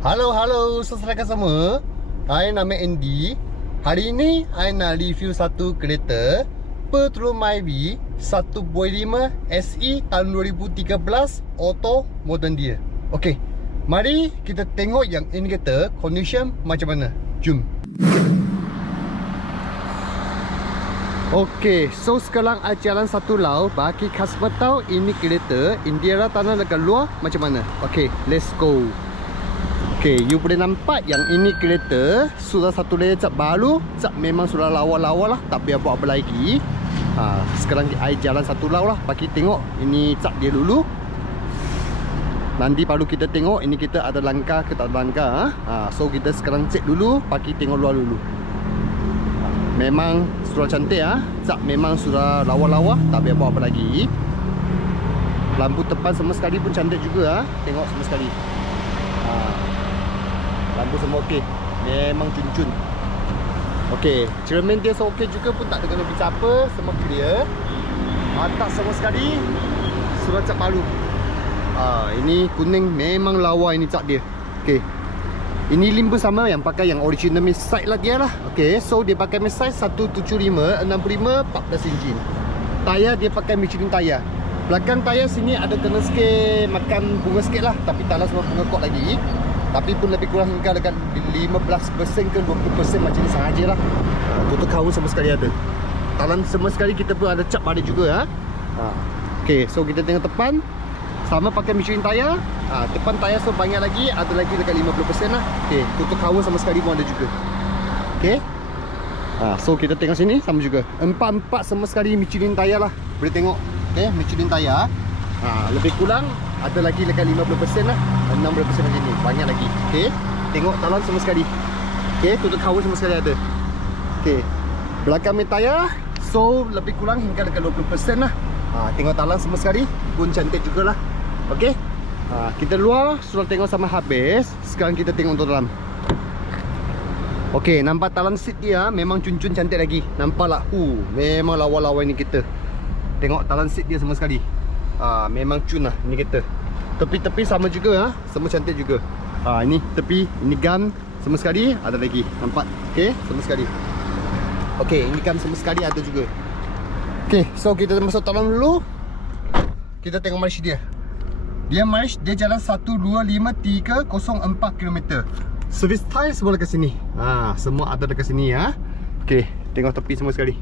Halo, saudara semua. Saya nama Andy. Hari ini saya nak review satu kereta Petrol Myvi 1.5 SE tahun 2013 auto modern dia. Okey, mari kita tengok yang ini kereta condition macam mana. Jom. Okey, so sekarang saya jalan satu lau bagi customer tahu ini kereta Indiara tanah dekat luar macam mana. Okey, let's go. Okey, you boleh nampak yang ini kereta sudah satu layer cat baru. Cat memang sudah lawa-lawa lah, tak payah buat apa lagi. Sekarang I jalan satu lau lah bagi tengok ini cat dia dulu. Nanti baru kita tengok ini kita ada langkah ke tak ada langkah. So kita sekarang cek dulu, bagi tengok luar dulu. Memang sudah cantik cat memang sudah lawa-lawa, tak payah buat apa lagi. Lampu depan semua sekali pun cantik juga tengok semua sekali. Lampu semua okey. Memang cun-cun. Okey, cermin dia okey juga pun tak ada kena bincang apa, semua clear. Atas semua sekali sudah cat baru. Ini kuning memang lawa ini cat dia. Okey. Ini limba sama yang pakai yang original size lah dia lah. Okey, so dia pakai size 175 65 14 inci. Tayar dia pakai Michelin tayar. Belakang tayar sini ada kena sikit makan bunga sikit lah, tapi tak lah semua bunga kot lagi. Tapi pun lebih kurang hingga dekat 15% ke 20% macam ni sahaja lah. Tutup kaun semua sekali ada. Talan semua sekali kita pun ada cap balik juga Okey, so kita tengok depan sama pakai Michelin tayar. Depan tayar so banyak lagi, ada lagi dekat 50% lah. Okey, tutup kaun sama sekali pun ada juga. Okey. So kita tengok sini sama juga. Empat semua sekali Michelin tayar lah. Boleh tengok. Okey, Michelin tayar. Lebih kurang ada lagi dekat 50% lah, 60% macam ni, banyak lagi. Okey, tengok talan semua sekali. Okey, tutup kawan semua sekali ada. Okey, belakang tayar so lebih kurang hingga dekat 20% lah. Tengok talan semua sekali pun cantik jugalah. Okey, kita luar sudah tengok sama habis. Sekarang kita tengok untuk dalam. Okey, nampak talan seat dia memang cun-cun cantik lagi. Nampak lah, memang lawa-lawa ini kita. Tengok talan seat dia semua sekali. Memang cun lah ini kereta. Tepi-tepi sama juga semua cantik juga. Ini tepi, ini gam semua sekali ada lagi. Nampak? Okey, semua sekali. Okey, ini gam semua sekali ada juga. Okey, so kita masuk talang dulu. Kita tengok march dia. Dia march dia jalan 125,304 km. Service tire semua dekat sini. Semua ada dekat sini Okey, tengok tepi semua sekali.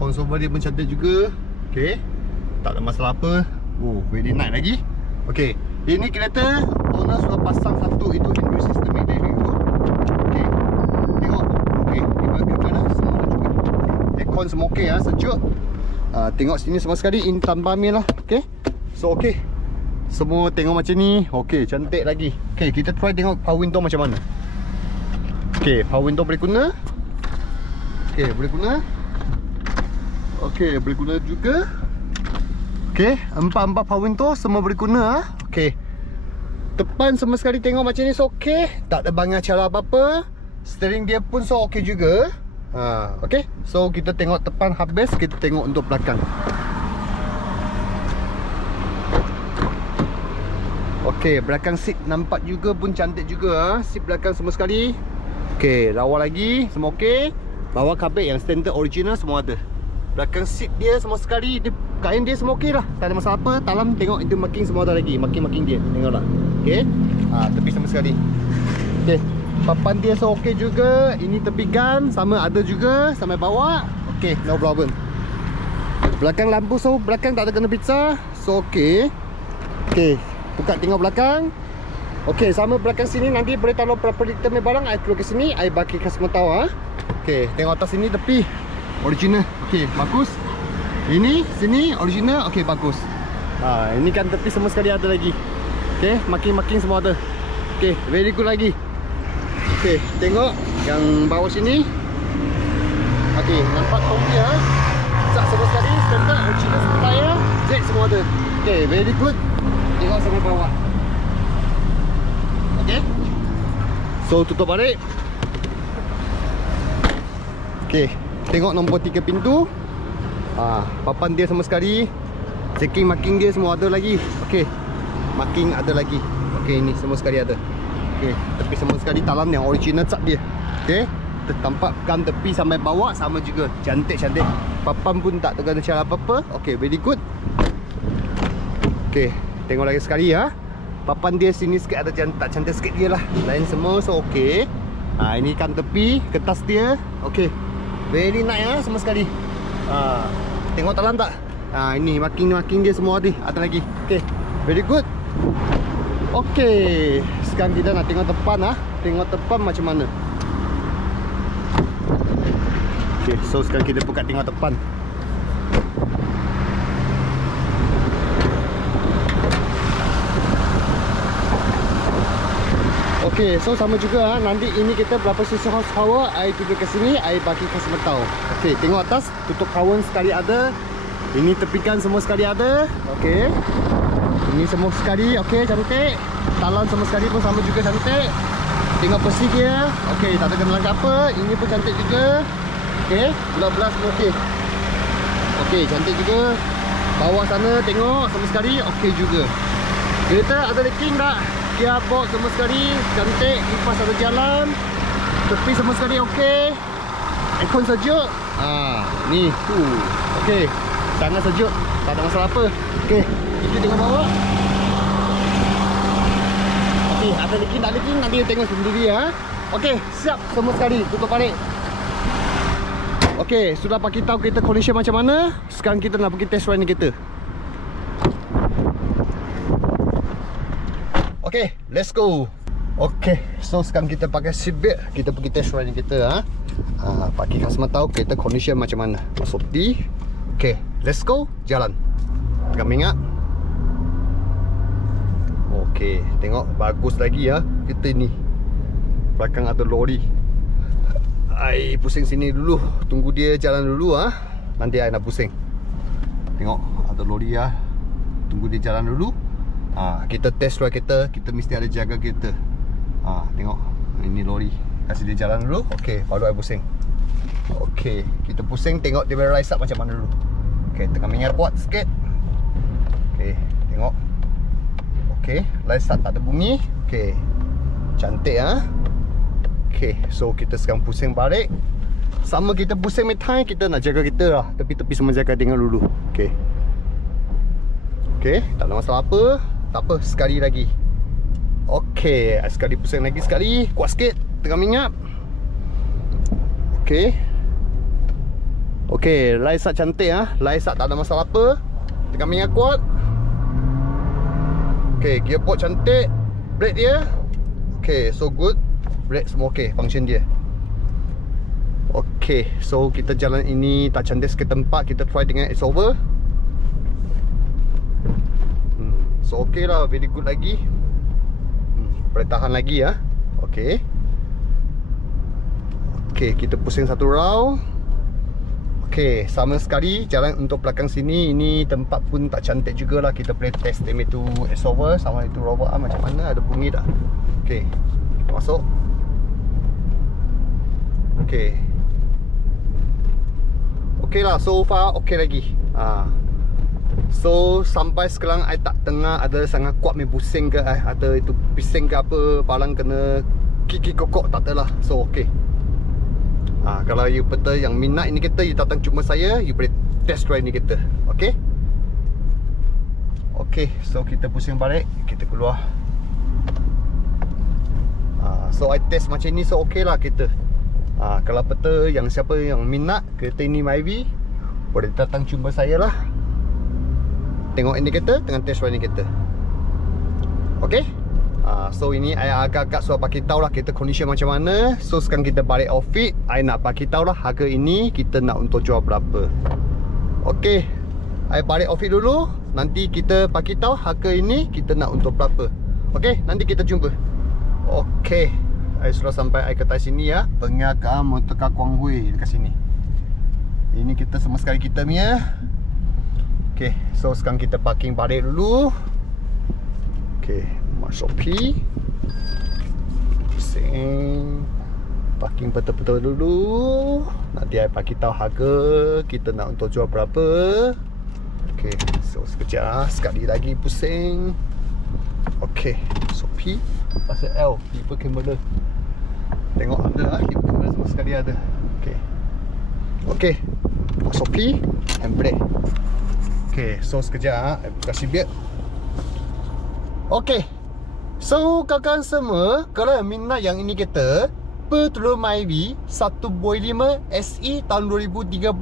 Console dia pun cantik juga. Okey, tak ada masalah apa. Very nice lagi. Okey, ini kereta owner sudah pasang satu itu Android system dari dulu. Okey, tengok. Okey, bagaimana semua dah juga. Aircon semua okey sejuk. Tengok sini semua sekali in tanpa mil lah. Okey, so okey, semua tengok macam ni. Okey, cantik lagi. Okey, kita try tengok power window macam mana. Okey, power window boleh guna. Okey, boleh guna. Okey, boleh guna juga. Okey, empat power window semua boleh guna Okey. Depan semua sekali tengok macam ni so okey, tak ada banyak cara apa-apa. Steering dia pun so okey juga. Okey, so kita tengok depan habis, kita tengok untuk belakang. Okey, belakang seat nampak juga pun cantik juga seat belakang semua sekali. Okey, lawa lagi, semua okey. Bawah carpet yang standard original semua ada. Belakang seat dia semua sekali, dia, kain dia semua okey lah, tak ada masalah apa. Dalam tengok itu marking semua ada lagi, marking dia, tengoklah. Okey, tepi sama sekali. Okey, papan dia so okey juga. Ini tepi gan sama ada juga sampai bawah. Okey, no problem. Belakang lampu so belakang tak ada kena pizza, so okey. Okey, buka tengok belakang. Okey, sama belakang sini nanti boleh taruh property term barang. I keluar ke sini, I bagi customer tahu Okey, tengok atas sini tepi original. Okey, bagus. Ini sini original. Okey, bagus. Ini kan tepi semua sekali ada lagi. Okey, marking semua ada. Okey, very good lagi. Okey, tengok yang bawah sini. Okey, nampak tong dia. Cat semua sekali standard original tayar, jack semua ada. Okey, very good. Tengok sampai bawah. Okey. So tutup balik. Okey, tengok nombor 3 pintu. Papan dia semua sekali. Checking marking dia semua ada lagi. Okey, marking ada lagi. Okey, ini semua sekali ada. Okay, tepi semua sekali talam yang original cat dia. Okay, tampak gam tepi sampai bawah sama juga. Cantik-cantik. Papan pun tak terkena cara apa-apa. Okay, very good. Okay, tengok lagi sekali ya. Papan dia sini sikit ada tak cantik sikit dia lah. Lain semua so okay. Ini kan tepi, kertas dia. Okay, very nice ya semua sekali. Tengok talam tak? Ini marking dia semua ada lagi. Okay, very good. Okay, sekarang kita nak tengok depan Tengok depan macam mana. Okay, so sekarang kita buka tengok depan. Okay, so sama juga nanti ini kita berapa susu horsepower, air tidur ke sini, air bagi customer tahu. Okay, tengok atas, tutup kawan sekali ada. Ini tepikan semua sekali ada. Okay, ini semua sekali, okay, cantik. Talan semua sekali pun sama juga cantik. Tengok besi dia, okay, tak ada kena apa. Ini pun cantik juga. Okay, belah-belah semua okay. Okay, cantik juga. Bawah sana tengok semua sekali, okay juga. Kereta ada leaking tak? Gearbox semua sekali cantik, kipas ada jalan, tepi semua sekali okey, aircon sejuk. Ni okey, sangat sejuk, tak ada masalah apa. Okey, kita tengok bawah. Okey, ada leaking tak leaking nanti tengok sendiri ya. Okey, siap semua sekali, tutup balik. Okey, sudah bagi tahu kita condition macam mana. Sekarang kita nak pergi test ride ni kita. Okay, let's go. Okay, so sekarang kita pakai seatbelt. Kita pergi test ride kita bagi customer tahu kita condition macam mana. Masuk di. Okay, let's go. Jalan. Tekan minyak. Okay, tengok bagus lagi ya. Kita ni belakang ada lori. Ai pusing sini dulu. Tunggu dia jalan dulu Nanti ai nak pusing. Tengok ada lori ya. Tunggu dia jalan dulu. Kita test ride kita mesti ada jaga kita. Tengok ini lori, kasih dia jalan dulu. Okey, baru I pusing. Okey, kita pusing tengok dia rise up macam mana dulu. Okey, tekan minyak kuat sikit. Okey, tengok. Okey, rise up tak ada bunyi. Okey, cantik Okey, so kita sekarang pusing balik. Sama kita pusing metai, kita nak jaga kita lah. Tepi-tepi semua jaga, tengok dulu. Okey. Okey, tak ada masalah apa. Tak apa, sekali lagi. Okey, sekali pusing lagi sekali. Kuat sikit, tekan minyak. Okey. Okey, rise up cantik Rise up tak ada masalah apa. Tekan minyak kuat. Okey, gearbox cantik. Brake dia. Okey, so good. Brake semua okey, function dia. Okey, so kita jalan ini tak cantik ke tempat. Kita try dengan it's over. So okey lah, very good lagi. Boleh tahan lagi Okey. Okey, kita pusing satu round. Okey, sama sekali jalan untuk belakang sini. Ini tempat pun tak cantik jugalah. Kita boleh test dem itu it's over sama itu robot macam mana, ada bunyi tak. Okey, kita masuk. Okey. Okey lah, so far okey lagi. So sampai sekarang I tak tengah ada sangat kuat main pusing ke ada itu pising ke apa, palang kena kiki kokok tak ada lah. So okey. Kalau you betul yang minat ini kita, you datang cuma saya, you boleh test ride ni kita. Okey. Okey, so kita pusing balik, kita keluar. So I test macam ni, so okey lah kita. Kalau betul yang siapa yang minat kereta ini Myvi, boleh datang cuma saya lah. Tengok indikator dengan test ride kita. Okay. So ini I agak-agak sudah bagi tahu lah kita condition macam mana. So sekarang kita balik outfit. I nak bagi tahu lah harga ini kita nak untuk jual berapa. Okay, I balik outfit dulu. Nanti kita bagi tahu harga ini kita nak untuk berapa. Okay, nanti kita jumpa. Okay, I sudah sampai I kata sini ya. Pengakan Motorcar Quang Hui dekat sini. Ini kita sama sekali kita punya. Okay, so sekarang kita parking balik dulu. Okay, masuk P. Pusing. Parking betul-betul dulu. Nanti I bagi tahu harga kita nak untuk jual berapa. Okay, so sekejap sekali lagi pusing. Okay, so P. Pasal L, keeper camera. Tengok ada lah, keeper camera semua sekali ada. Okay, SOP and brake. Okay, so sekejap kasih biar. Okay, so kawan-kawan semua, kalau minat yang ini kita Petrol Myvi 1.5 SE tahun 2013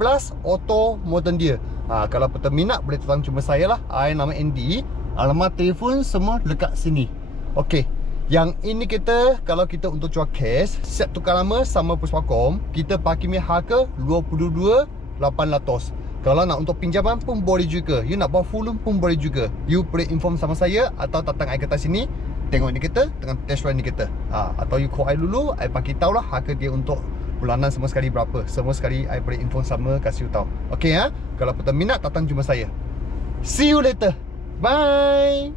auto modern dia. Kalau peminat boleh datang jumpa saya lah. Nama Andy. Alamat telefon semua dekat sini. Okey. Yang ini kita, kalau kita untuk jual cash, set tukar lama sama Puspakom, kita parking harga 22,800. Kalau nak untuk pinjaman pun boleh juga. You nak bawa full loan pun boleh juga. You boleh inform sama saya atau datang I kat sini. Tengok ni kita dengan test ride ni kita. Atau you call I dulu, I bagi tahu lah harga dia untuk bulanan semua sekali berapa. Semua sekali I boleh info sama, kasih you tahu. Okey ya. Kalau minat datang jumpa saya. See you later. Bye.